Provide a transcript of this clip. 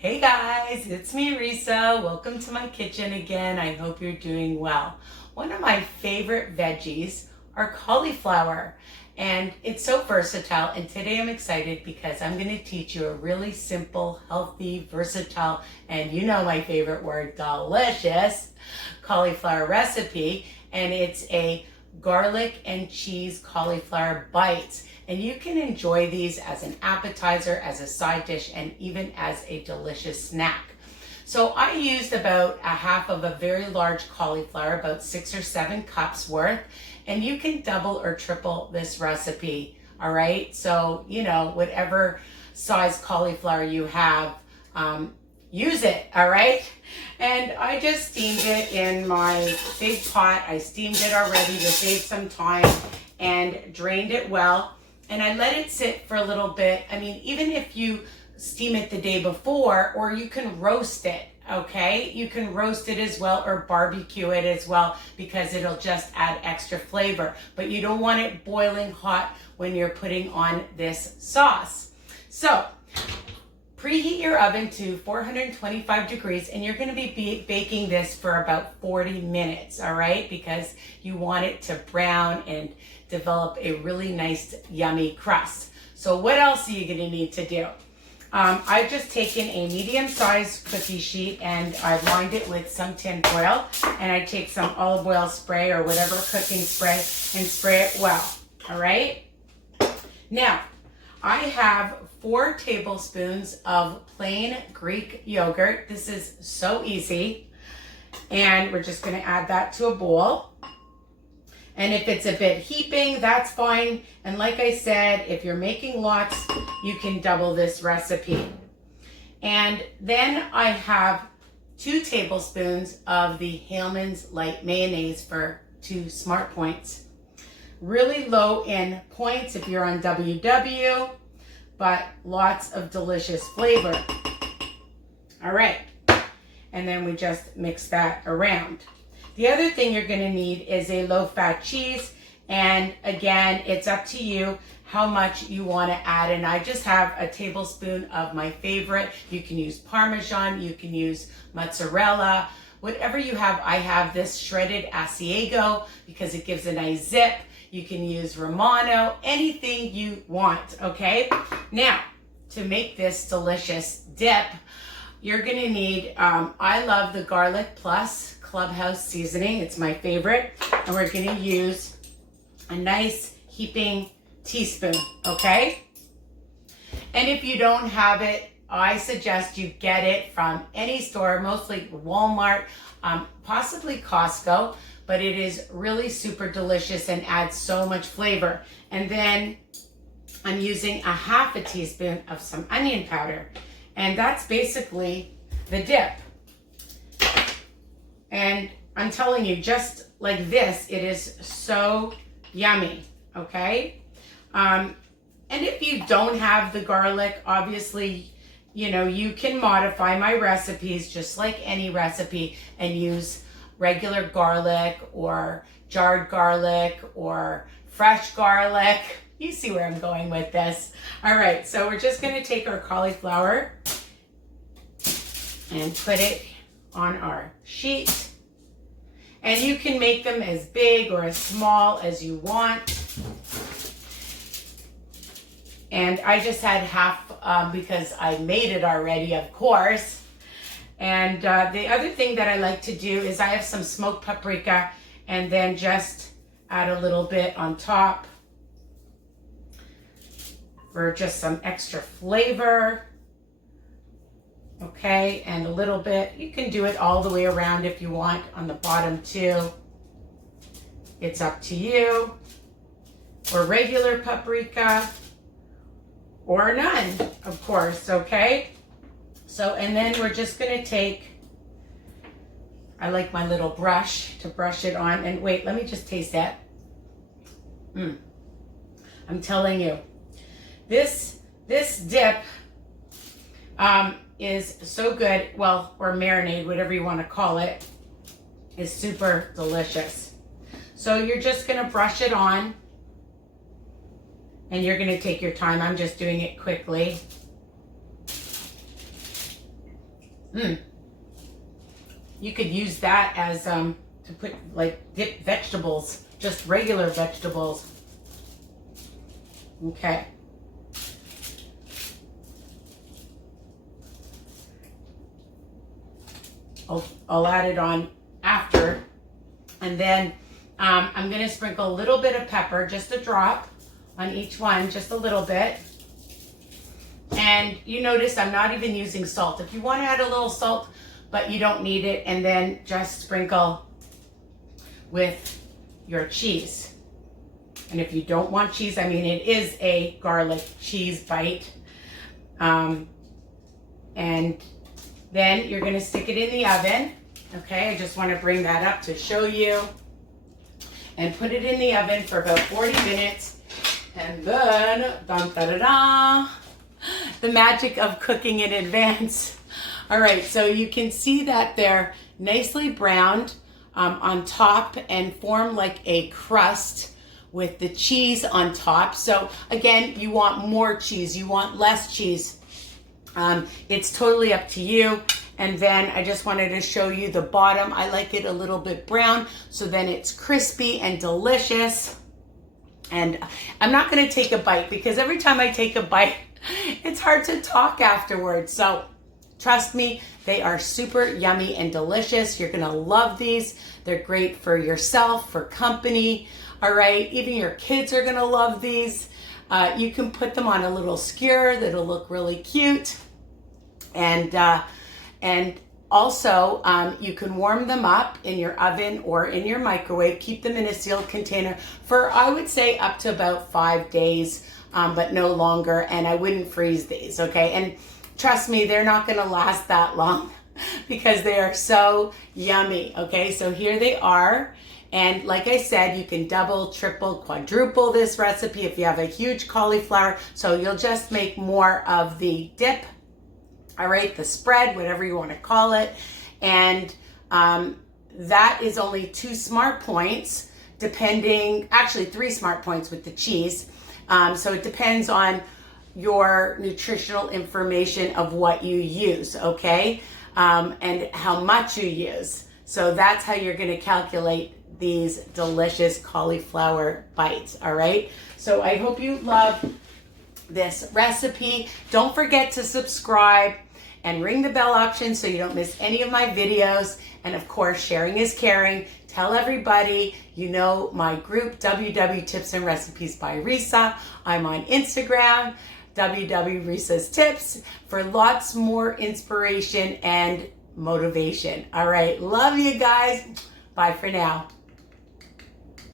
Hey guys, it's me Risa. Welcome to my kitchen again. I hope you're doing well. One of my favorite veggies are cauliflower, and it's so versatile, and today I'm excited because I'm going to teach you a really simple, healthy, versatile, and you know my favorite word, delicious cauliflower recipe, and it's a garlic and cheese cauliflower bites. And you can enjoy these as an appetizer, as a side dish, and even as a delicious snack. So I used about a half of a very large cauliflower, about 6 or 7 cups worth, and you can double or triple this recipe, all right? So, you know, whatever size cauliflower you have, use it, all right? And I just steamed it in my big pot. I steamed it already to save some time and drained it well. And I let it sit for a little bit. I mean, even if you steam it the day before, or you can roast it, okay? You can roast it as well or barbecue it as well because it'll just add extra flavor. But you don't want it boiling hot when you're putting on this sauce. So, preheat your oven to 425 degrees and you're gonna be baking this for about 40 minutes, all right? Because you want it to brown and develop a really nice, yummy crust. So what else are you gonna need to do? I've just taken a medium-sized cookie sheet and I've lined it with some tin foil, and I take some olive oil spray or whatever cooking spray and spray it well, all right? Now, I have 4 tablespoons of plain Greek yogurt. This is so easy. And we're just gonna add that to a bowl. And if it's a bit heaping, that's fine. And like I said, if you're making lots, you can double this recipe. And then I have 2 tablespoons of the Hellman's light mayonnaise for 2 smart points. Really low in points if you're on WW, but lots of delicious flavor. All right, and then we just mix that around. The other thing you're gonna need is a low-fat cheese, and again, it's up to you how much you wanna add, and I just have a tablespoon of my favorite. You can use Parmesan, you can use mozzarella, whatever you have. I have this shredded Asiago because it gives a nice zip. You can use Romano, anything you want, okay? Now, to make this delicious dip, you're gonna need, I love the Garlic Plus Clubhouse seasoning. It's my favorite. And we're gonna use a nice heaping teaspoon, okay? And if you don't have it, I suggest you get it from any store, mostly Walmart, possibly Costco, but it is really super delicious and adds so much flavor. And then I'm using a half a teaspoon of some onion powder. And that's basically the dip. And I'm telling you, just like this, it is so yummy, okay? And if you don't have the garlic, obviously, you know, you can modify my recipes just like any recipe and use regular garlic or jarred garlic or fresh garlic. You see where I'm going with this. All right, so we're just gonna take our cauliflower and put it on our sheet. And you can make them as big or as small as you want. And I just had half because I made it already, of course. And the other thing that I like to do is I have some smoked paprika and then just add a little bit on top for just some extra flavor. Okay, and a little bit. You can do it all the way around if you want on the bottom too. It's up to you. Or regular paprika or none, of course, okay? So, and then we're just gonna take, I like my little brush to brush it on. And wait, let me just taste that. I'm telling you, this dip is so good, well, or marinade, whatever you want to call it, is super delicious. So you're just gonna brush it on and you're gonna take your time. I'm just doing it quickly. You could use that as to put, like, dip vegetables, just regular vegetables. Okay. I'll add it on after. And then I'm going to sprinkle a little bit of pepper, just a drop on each one, just a little bit. And you notice I'm not even using salt. If you want to add a little salt, but you don't need it, and then just sprinkle with your cheese. And if you don't want cheese, I mean, it is a garlic cheese bite. And then you're going to stick it in the oven. Okay, I just want to bring that up to show you. And put it in the oven for about 40 minutes. And then, dun, da, da, da, the magic of cooking in advance. All right, so you can see that they're nicely browned on top and form like a crust with the cheese on top. So again, you want more cheese, you want less cheese. It's totally up to you. And then I just wanted to show you the bottom. I like it a little bit brown, so then it's crispy and delicious. And I'm not gonna take a bite because every time I take a bite, it's hard to talk afterwards. So trust me, they are super yummy and delicious. You're gonna love these. They're great for yourself, for company. All right, even your kids are gonna love these. You can put them on a little skewer that'll look really cute. And also, you can warm them up in your oven or in your microwave. Keep them in a sealed container for, I would say, up to about 5 days, but no longer. And I wouldn't freeze these, okay? And trust me, they're not gonna last that long because they are so yummy, okay? So here they are. And like I said, you can double, triple, quadruple this recipe if you have a huge cauliflower. So you'll just make more of the dip. All right, the spread, whatever you want to call it. And that is only 2 smart points, actually 3 smart points with the cheese. So it depends on your nutritional information of what you use, okay? And how much you use. So that's how you're going to calculate these delicious cauliflower bites, all right? So I hope you love this recipe. Don't forget to subscribe and ring the bell option so you don't miss any of my videos. And of course, sharing is caring. Tell everybody. You know my group, WW Tips and Recipes by Risa. I'm on Instagram, WW Risa's Tips, for lots more inspiration and motivation. All right, love you guys. Bye for now.